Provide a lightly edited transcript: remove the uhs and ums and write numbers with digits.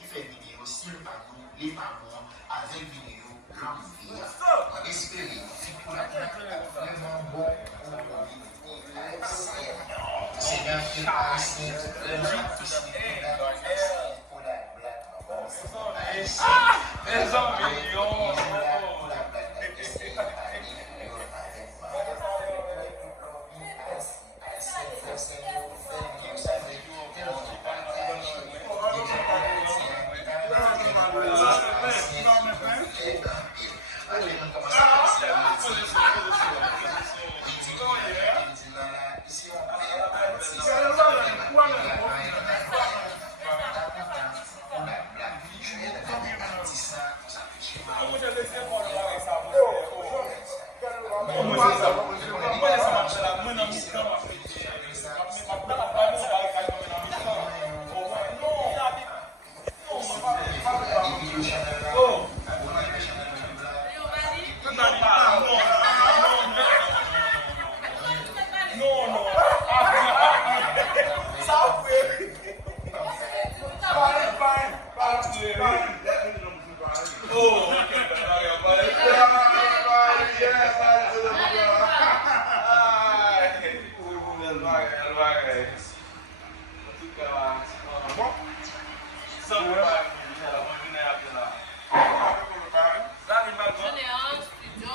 il fait vidéo, s'il pas nous, les parents, avec vidéo, l'envie. On espère pour la vraiment bon c'est bien fait par ici, vraiment pour la blague. Les ambitions. Général, studio.